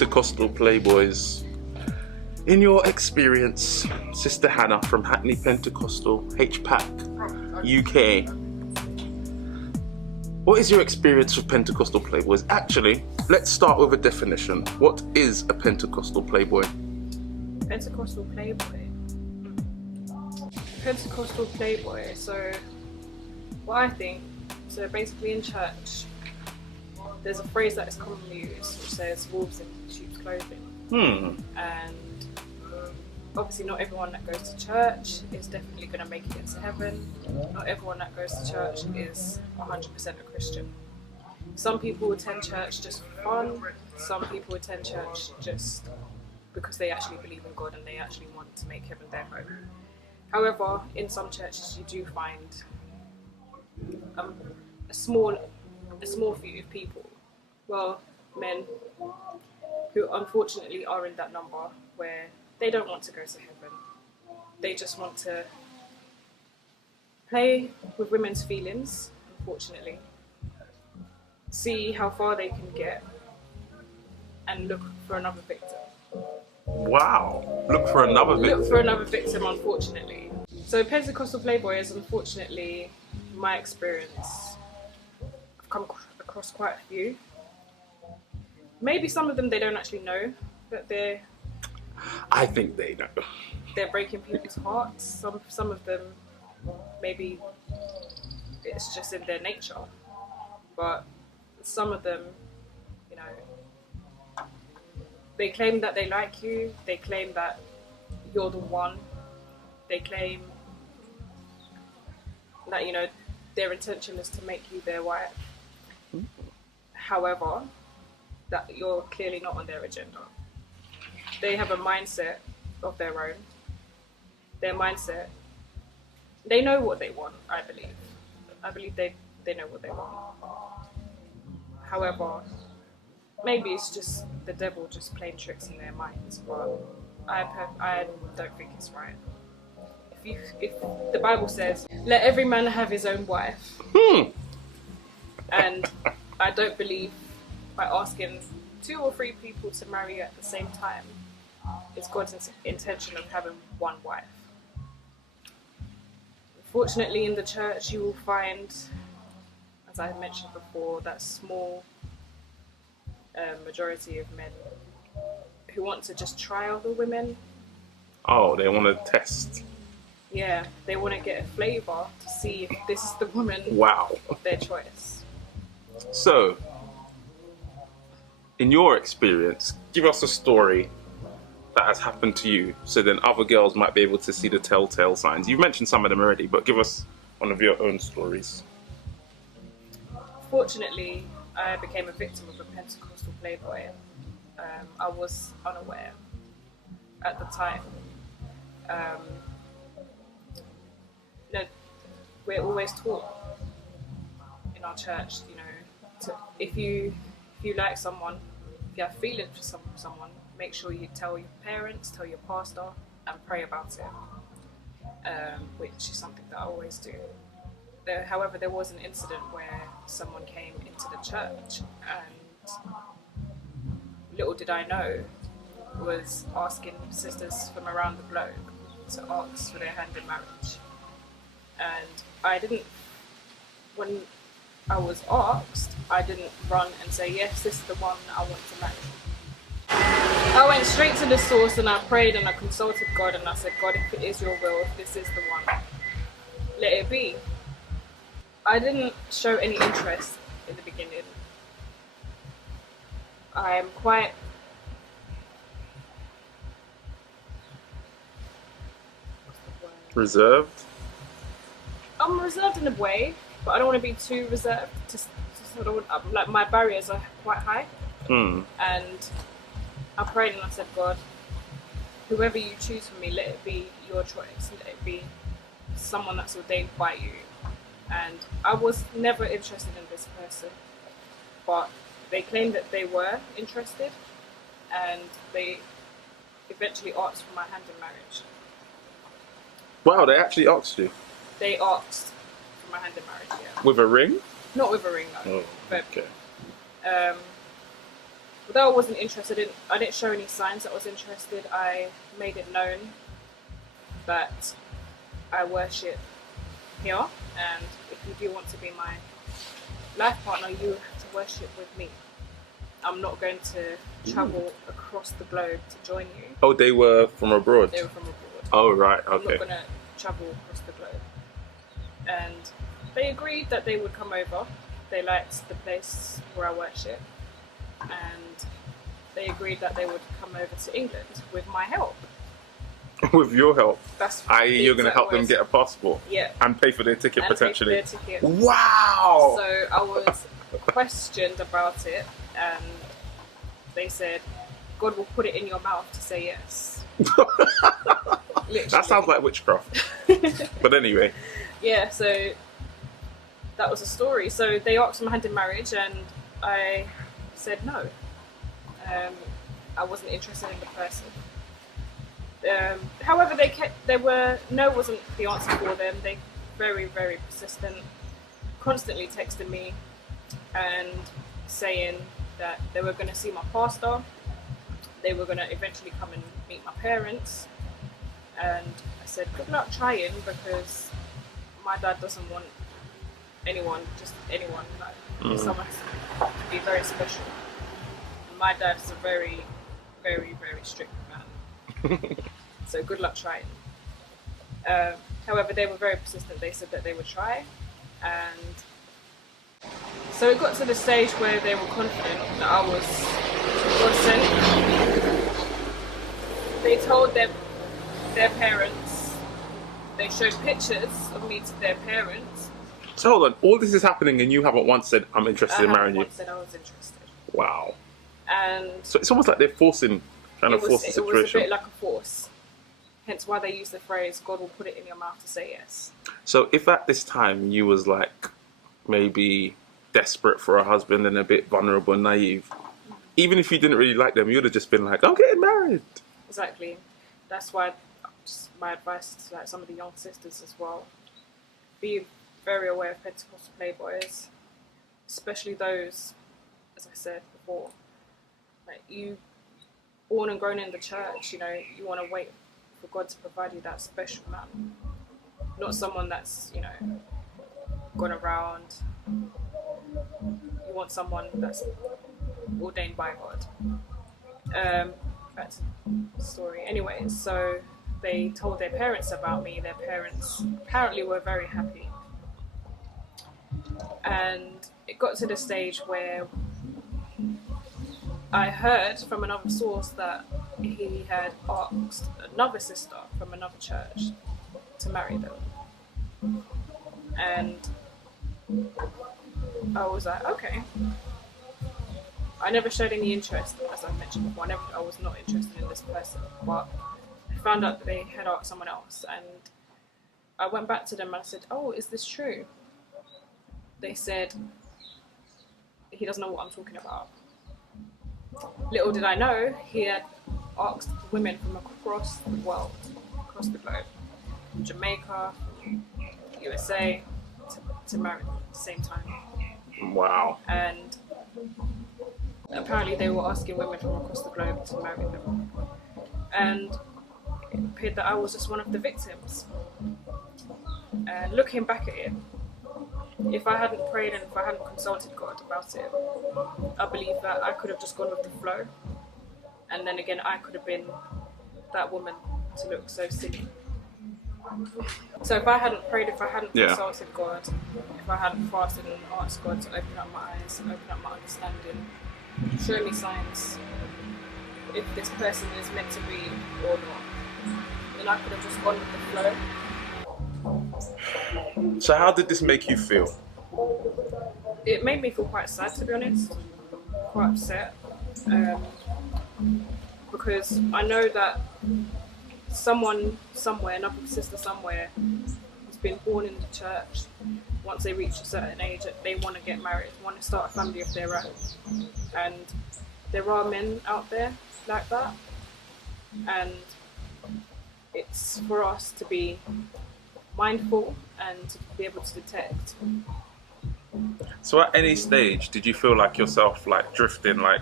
Pentecostal Playboys. In your experience, Sister Hannah from Hackney Pentecostal, HPAC, UK, what is your experience with Pentecostal Playboys? Actually, let's start with a definition. What is a Pentecostal Playboy? Pentecostal Playboy. Pentecostal Playboy. So, what I think, so basically in church, there's a phrase that is commonly used which says wolves in sheep's clothing. And obviously not everyone that goes to church is definitely going to make it into heaven. Not everyone that goes to church is 100% a Christian. Some people attend church just for fun. Some people attend church just because they actually believe in God and they actually want to make heaven their home. However, in some churches you do find a small few of people, well, men, who unfortunately are in that number where they don't want to go to heaven. They just want to play with women's feelings, unfortunately, see how far they can get, and look for another victim. Wow, look for another victim. Look for another victim, unfortunately. So Pentecostal Playboy is, unfortunately, my experience. I've come across quite a few. Maybe some of them they don't actually know that I think they know. They're breaking people's hearts. Some of them, maybe it's just in their nature. But some of them, you know, they claim that they like you. They claim that you're the one. They claim that, you know, their intention is to make you their wife. However, that you're clearly not on their agenda. They have a mindset of their own. Their mindset, they know what they want, I believe. I believe they know what they want. However, maybe it's just the devil just playing tricks in their minds, but I don't think it's right. If the Bible says, let every man have his own wife, and I don't believe by asking 2 or 3 people to marry at the same time, it's God's intention of having one wife. Unfortunately, in the church, you will find, as I mentioned before, that small majority of men who want to just try other women. Oh, they want to test. Yeah, they want to get a flavour to see if this is the woman of their choice. So, in your experience, give us a story that has happened to you, so then other girls might be able to see the telltale signs. You've mentioned some of them already, but give us one of your own stories. Fortunately, I became a victim of a Pentecostal Playboy. I was unaware at the time. You know, we're always taught in our church, you know, if you like someone, if you have feelings for someone, make sure you tell your parents, tell your pastor, and pray about it, which is something that I always do. However, there was an incident where someone came into the church, and little did I know, was asking sisters from around the globe to ask for their hand in marriage. And when I was asked, I didn't run and say, yes, this is the one I want to marry. I went straight to the source and I prayed and I consulted God and I said, God, if it is your will, if this is the one, let it be. I didn't show any interest in the beginning. I'm quite reserved. I'm reserved in a way, but I don't want to be too reserved. Like my barriers are quite high, and I prayed and I said, God, whoever you choose for me, let it be your choice. Let it be someone that's ordained by you. And I was never interested in this person, but they claimed that they were interested, and they eventually asked for my hand in marriage. Wow, they actually asked you? They asked for my hand in marriage, yeah. With a ring? Not with a ring, no. Oh, but, okay. Although I wasn't interested, I didn't show any signs that I was interested. I made it known that I worship here, and if you do want to be my life partner, you have to worship with me. I'm not going to travel across the globe to join you. Oh, they were from abroad? They were from abroad. Oh, right, okay. I'm not going to travel across the globe. And they agreed that they would come over. They liked the place where I worship. And they agreed that they would come over to England with my help. With your help? That's i.e. you're going to help them get a passport? Yeah. And pay for their ticket, and potentially? Pay for their ticket. Wow! So I was questioned about it, and they said, God will put it in your mouth to say yes. That sounds like witchcraft. But anyway. Yeah, so that was a story. So they asked my hand in marriage, and I said no. I wasn't interested in the person. However, no wasn't the answer for them. They very, very persistent, constantly texting me and saying that they were going to see my pastor. They were going to eventually come and meet my parents. And I said, good luck trying, because my dad doesn't want anyone, just anyone. Like, someone has to be very special. And my dad is a very, very, very strict man. So good luck trying. However, they were very persistent. They said that they would try. And so it got to the stage where they were confident that I was God sent. They told their parents, they showed pictures of me to their parents. So hold on, all this is happening and you haven't once said, I'm interested in marrying you? I haven't once said I was interested. Wow. And so it's almost like they're trying to force the situation. It was a bit like a force. Hence why they use the phrase, God will put it in your mouth to say yes. So if at this time you was like maybe desperate for a husband and a bit vulnerable and naive, even if you didn't really like them, you would have just been like, I'm getting married. Exactly. That's why my advice to like some of the young sisters as well, be very aware of Pentecostal playboys, especially those, as I said before, like you born and grown in the church, you know, you want to wait for God to provide you that special man, not someone that's, you know, gone around. You want someone that's ordained by God. Back to the story. Anyway, so they told their parents about me. Their parents apparently were very happy. And it got to the stage where I heard from another source that he had asked another sister from another church to marry them. And I was like, okay. I never showed any interest, as I mentioned before. I was not interested in this person, but I found out that they had asked someone else, and I went back to them and I said, oh, is this true? They said, he doesn't know what I'm talking about. Little did I know, he had asked women from across the world, across the globe, from Jamaica, from USA, to marry them at the same time. Wow. And apparently they were asking women from across the globe to marry them. And it appeared that I was just one of the victims. And looking back at it, if I hadn't prayed and if I hadn't consulted God about it, I believe that I could have just gone with the flow. And then again, I could have been that woman to look so silly. So if I hadn't prayed, if I hadn't consulted God, if I hadn't fasted and asked God to open up my eyes and open up my understanding, show me signs if this person is meant to be or not, then I could have just gone with the flow. So how did this make you feel? It made me feel quite sad, to be honest, quite upset, because I know that someone somewhere, another sister somewhere, has been born in the church. Once they reach a certain age, they want to get married, want to start a family of their own. And there are men out there like that. And it's for us to be mindful and to be able to detect. So at any stage, did you feel like yourself like drifting, like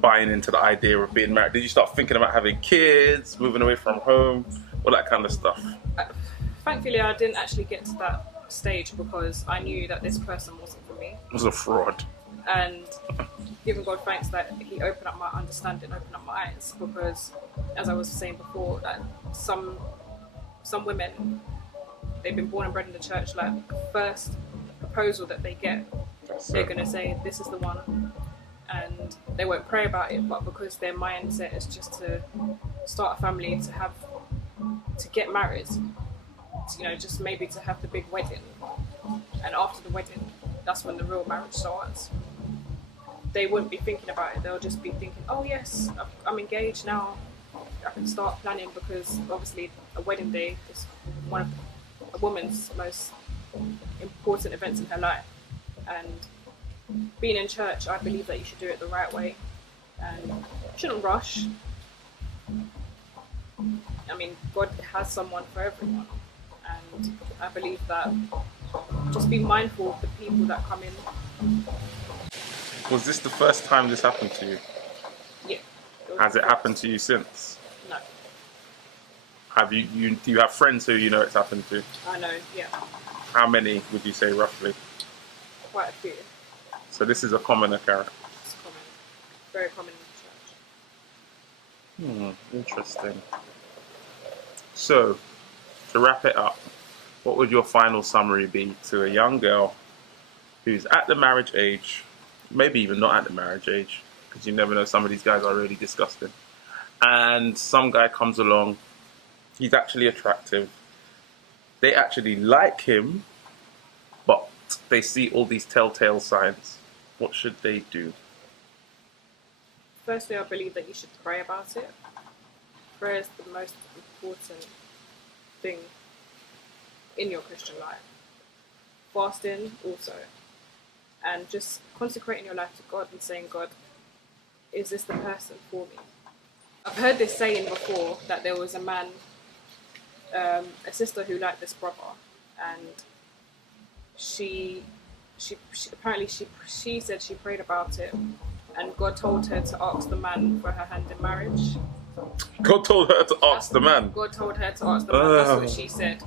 buying into the idea of being married? Did you start thinking about having kids, moving away from home, all that kind of stuff? Thankfully, I didn't actually get to that stage because I knew that this person wasn't for me. It was a fraud. And giving God thanks that He opened up my understanding, opened up my eyes, because as I was saying before, that some women, they've been born and bred in the church, like the first proposal that they get, they're going to say, this is the one, and they won't pray about it, but because their mindset is just to start a family, to get married, just maybe to have the big wedding, and after the wedding, that's when the real marriage starts. They wouldn't be thinking about it, they'll just be thinking, oh yes, I'm engaged now, I can start planning, because obviously a wedding day is one of a woman's most important events in her life, and being in church, I believe that you should do it the right way and shouldn't rush. I mean, God has someone for everyone, and I believe that just be mindful of the people that come in. Was this the first time this happened to you? Yeah. Has it happened to you since? No. Have do you have friends who you know it's happened to? I know, yeah. How many would you say roughly? Quite a few. So this is a common occurrence. It's common. Very common in the church. Interesting. So, to wrap it up, what would your final summary be to a young girl who's at the marriage age, maybe even not at the marriage age, because you never know, some of these guys are really disgusting, and some guy comes along, he's actually attractive, they actually like him, but they see all these telltale signs. What should they do? Firstly, I believe that you should pray about it. Prayer is the most important thing in your Christian life. Fasting also. And just consecrating your life to God and saying, God, is this the person for me? I've heard this saying before, that there was a man, a sister who liked this brother, and she said she prayed about it, and God told her to ask the man for her hand in marriage. God told her to ask the man? God told her to ask the man, that's what she said.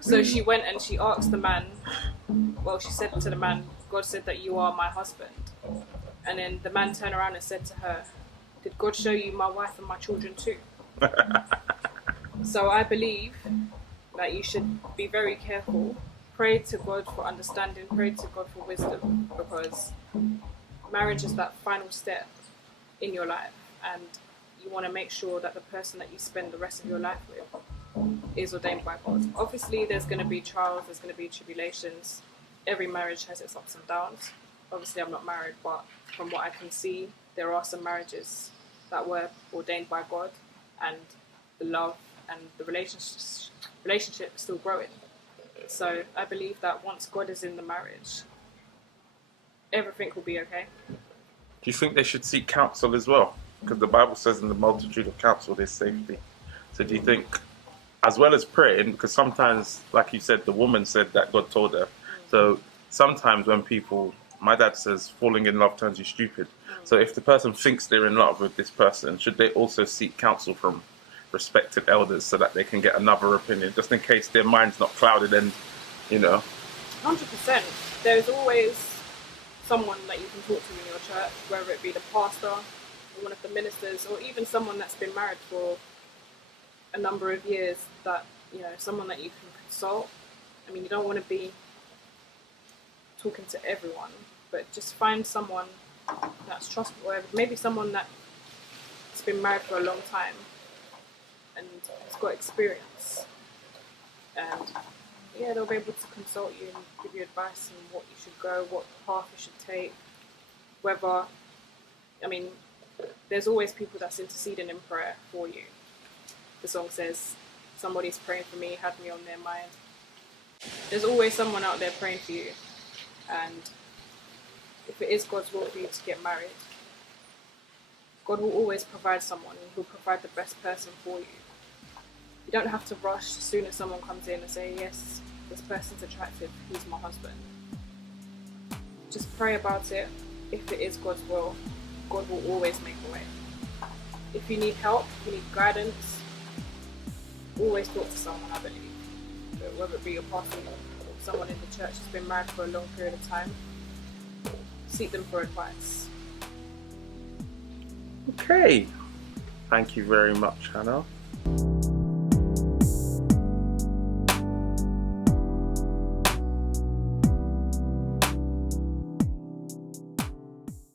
So she went and she asked the man, well, she said to the man, God said that you are my husband. And then the man turned around and said to her, did God show you my wife and my children too? So I believe that you should be very careful. Pray to God for understanding, pray to God for wisdom, because marriage is that final step in your life, and you want to make sure that the person that you spend the rest of your life with is ordained by God. Obviously, there's going to be trials, there's going to be tribulations. Every marriage has its ups and downs. Obviously, I'm not married, but from what I can see, there are some marriages that were ordained by God, and the love and the relationship is still growing. So I believe that once God is in the marriage, everything will be okay. Do you think they should seek counsel as well? Because the Bible says in the multitude of counsel there's safety. So do you think, as well as praying, because sometimes, like you said, the woman said that God told her. So sometimes when people, my dad says, falling in love turns you stupid. So if the person thinks they're in love with this person, should they also seek counsel from respected elders so that they can get another opinion, just in case their mind's not clouded and, 100%. There's always someone that you can talk to in your church, whether it be the pastor, or one of the ministers, or even someone that's been married for a number of years, that, someone that you can consult. I mean, you don't want to be talking to everyone, but just find someone that's trustworthy, maybe someone that's been married for a long time and has got experience, and they'll be able to consult you and give you advice on what you should go, what path you should take, there's always people that's interceding in prayer for you. The song says, somebody's praying for me, had me on their mind. There's always someone out there praying for you, and if it is God's will for you to get married, God will always provide someone, and He'll provide the best person for you. You don't have to rush as soon as someone comes in and say, yes, this person's attractive, he's my husband. Just pray about it. If it is God's will, God will always make a way. If you need help, if you need guidance, always talk to someone, I believe. So whether it be your pastor or someone in the church who's been married for a long period of time, seek them for advice. Okay. Thank you very much, Hannah,